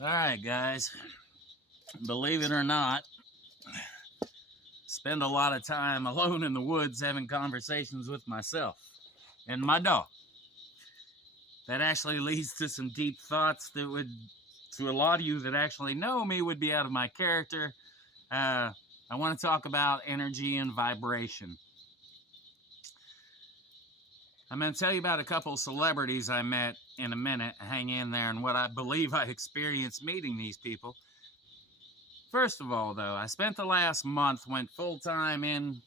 All right, guys. Believe it or not, spend a lot of time alone in the woods having conversations with myself and my dog. That actually leads to some deep thoughts that would, to a lot of you that actually know me, would be out of my character. I want to talk about energy and vibration. I'm going to tell you about a couple of celebrities I met in a minute. Hang in there, and what I believe I experienced meeting these people. First of all, though, I spent the last month, went full-time in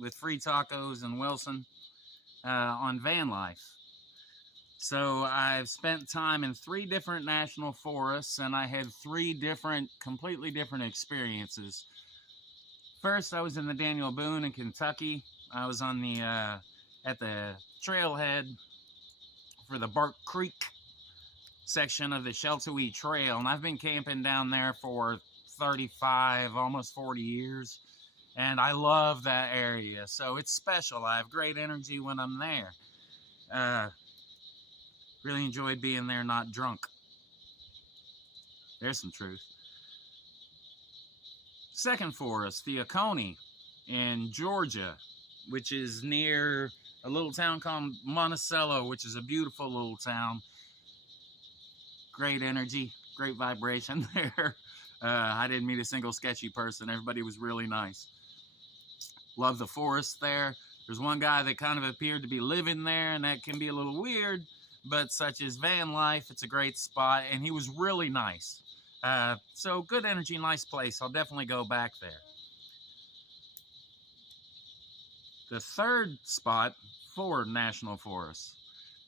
with Free Tacos and Wilson on van life. So I've spent time in 3 different national forests, and I had 3 completely different experiences. First, I was in the Daniel Boone in Kentucky. I was on at the trailhead for the Bark Creek section of the Sheltowee Trail, and I've been camping down there for 35, almost 40 years, and I love that area. So it's special. I have great energy when I'm there. Really enjoyed being there, not drunk. There's some truth. Second forest, the Oconee in Georgia, which is near a little town called Monticello, which is a beautiful little town. Great energy, great vibration there. I didn't meet a single sketchy person. Everybody was really nice. Love the forest there. There's one guy that kind of appeared to be living there, and that can be a little weird, but such as van life, it's a great spot, and he was really nice. So good energy, nice place. I'll definitely go back there. The third spot, for national forests,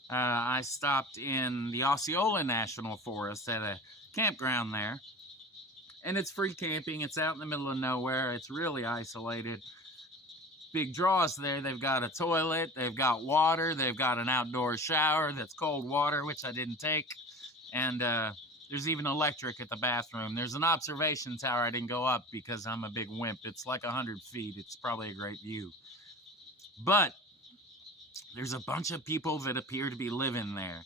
I stopped in the Osceola National Forest at a campground there. And it's free camping. It's out in the middle of nowhere. It's really isolated. Big draws there. They've got a toilet. They've got water. They've got an outdoor shower that's cold water, which I didn't take. And there's even electric at the bathroom. There's an observation tower I didn't go up because I'm a big wimp. It's like 100 feet. It's probably a great view. But there's a bunch of people that appear to be living there.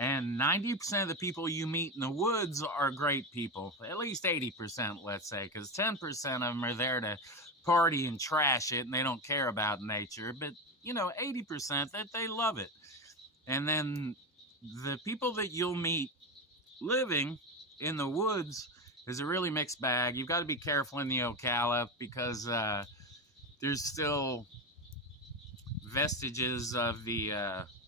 And 90% of the people you meet in the woods are great people. At least 80%, let's say, because 10% of them are there to party and trash it, and they don't care about nature. But, 80% that they love it. And then the people that you'll meet living in the woods is a really mixed bag. You've got to be careful in the Ocala because there's still vestiges of the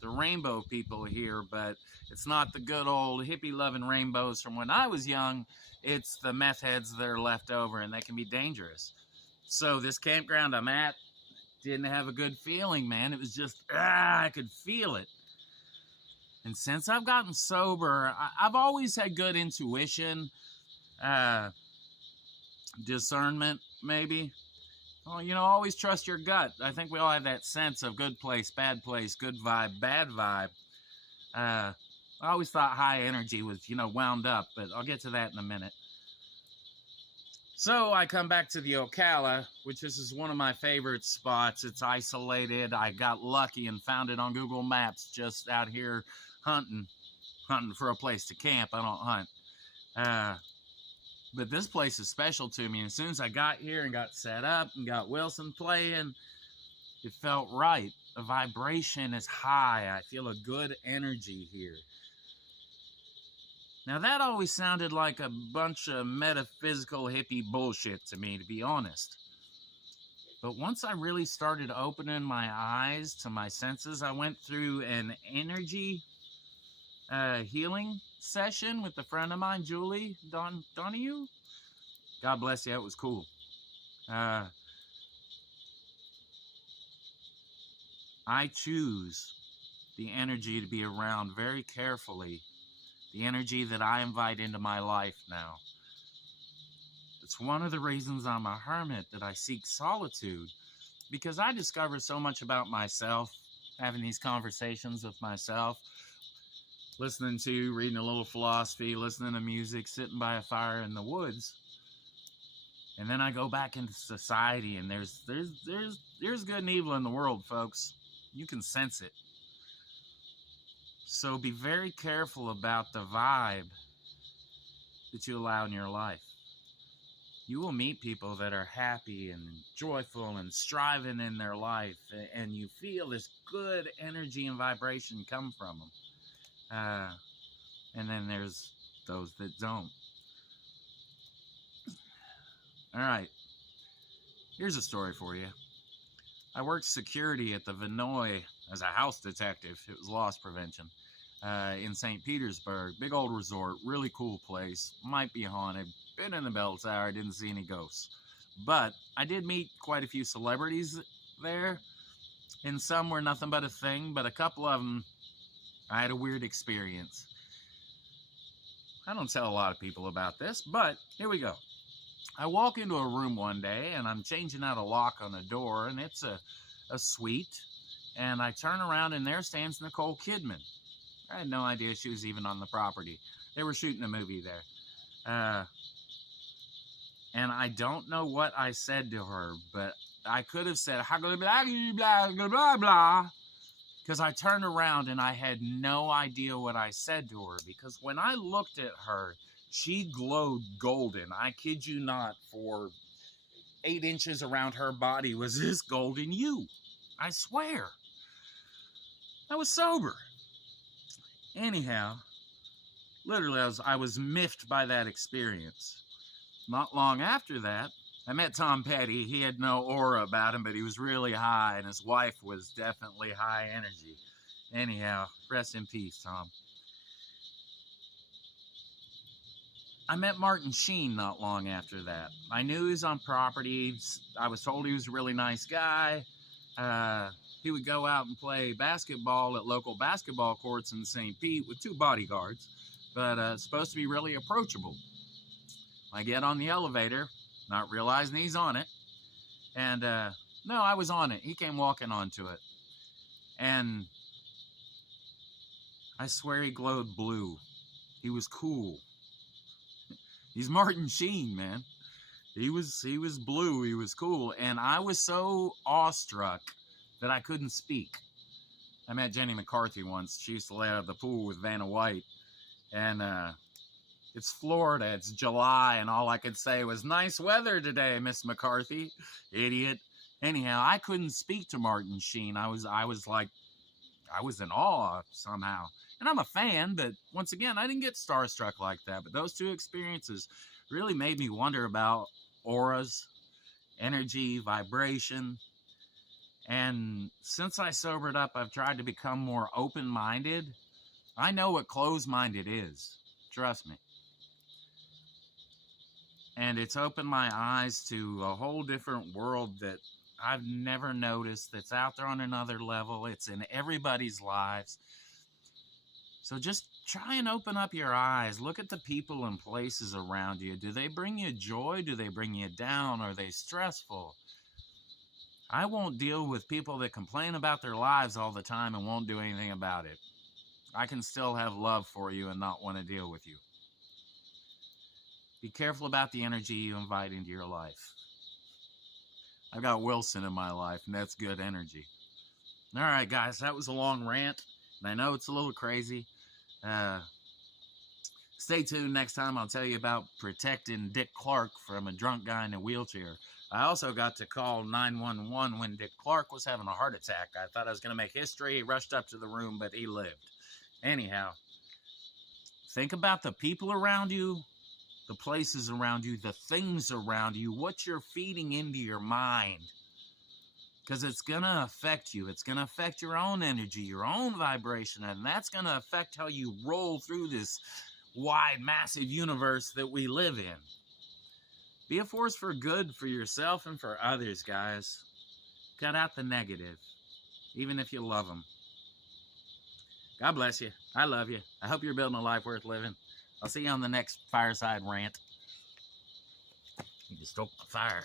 rainbow people here, but it's not the good old hippie-loving rainbows from when I was young. It's the meth heads that are left over, and they can be dangerous. So this campground I'm at didn't have a good feeling, man. It was just, I could feel it. And since I've gotten sober, I've always had good intuition, discernment, maybe. Well, always trust your gut. I think we all have that sense of good place, good vibe, bad vibe. I always thought high energy was, wound up, but I'll get to that in a minute. So I come back to the Ocala, which this is one of my favorite spots. It's isolated. I got lucky and found it on Google Maps just out here hunting for a place to camp. I don't hunt. But this place is special to me. And as soon as I got here and got set up and got Wilson playing, it felt right. The vibration is high. I feel a good energy here. Now, that always sounded like a bunch of metaphysical hippie bullshit to me, to be honest. But once I really started opening my eyes to my senses, I went through an energy healing session with a friend of mine, Julie Donahue. God bless you. It was cool. I choose the energy to be around very carefully. The energy that I invite into my life now. It's one of the reasons I'm a hermit, that I seek solitude, because I discover so much about myself, having these conversations with myself, reading a little philosophy, listening to music, sitting by a fire in the woods. And then I go back into society, and there's good and evil in the world, folks. You can sense it. So be very careful about the vibe that you allow in your life. You will meet people that are happy and joyful and striving in their life, and you feel this good energy and vibration come from them. And then there's those that don't. All right, here's a story for you. I worked security at the Vinoy as a house detective. It was loss prevention in St. Petersburg. Big old resort, really cool place. Might be haunted. Been in the bell tower, didn't see any ghosts. But I did meet quite a few celebrities there, and some were nothing but a thing, but a couple of them, I had a weird experience. I don't tell a lot of people about this, but here we go. I walk into a room one day, and I'm changing out a lock on a door, and it's a suite, and I turn around, and there stands Nicole Kidman. I had no idea she was even on the property. They were shooting a movie there. And I don't know what I said to her, but I could have said, blah, blah, blah, blah, because I turned around and I had no idea what I said to her, because when I looked at her, she glowed golden. I kid you not, for 8 inches around her body was this golden hue. I swear. I was sober. Anyhow, literally, I was miffed by that experience. Not long after that, I met Tom Petty. He had no aura about him, but he was really high, and his wife was definitely high energy. Anyhow, rest in peace, Tom. I met Martin Sheen not long after that. I knew he was on property. I was told he was a really nice guy. He would go out and play basketball at local basketball courts in St. Pete with 2 bodyguards, but supposed to be really approachable. I get on the elevator, not realizing he's on it, and no, I was on it. He came walking onto it, and I swear he glowed blue. He was cool. He's Martin Sheen, man. He was blue. He was cool, and I was so awestruck that I couldn't speak. I met Jenny McCarthy once. She used to lay out at the pool with Vanna White, and it's Florida, it's July, and all I could say was, "Nice weather today, Miss McCarthy." Idiot. Anyhow, I couldn't speak to Martin Sheen. I was in awe somehow. And I'm a fan, but once again, I didn't get starstruck like that. But those 2 experiences really made me wonder about auras, energy, vibration. And since I sobered up, I've tried to become more open-minded. I know what closed-minded is. Trust me. And it's opened my eyes to a whole different world that I've never noticed, that's out there on another level. It's in everybody's lives. So just try and open up your eyes. Look at the people and places around you. Do they bring you joy? Do they bring you down? Are they stressful? I won't deal with people that complain about their lives all the time and won't do anything about it. I can still have love for you and not want to deal with you. Be careful about the energy you invite into your life. I've got Wilson in my life, and that's good energy. All right, guys, that was a long rant, and I know it's a little crazy. Stay tuned next time. I'll tell you about protecting Dick Clark from a drunk guy in a wheelchair. I also got to call 911 when Dick Clark was having a heart attack. I thought I was going to make history. He rushed up to the room, but he lived. Anyhow, think about the people around you, the places around you, the things around you, what you're feeding into your mind. Because it's going to affect you. It's going to affect your own energy, your own vibration, and that's going to affect how you roll through this wide, massive universe that we live in. Be a force for good for yourself and for others, guys. Cut out the negative, even if you love them. God bless you. I love you. I hope you're building a life worth living. I'll see you on the next Fireside Rant. You just stoked the fire.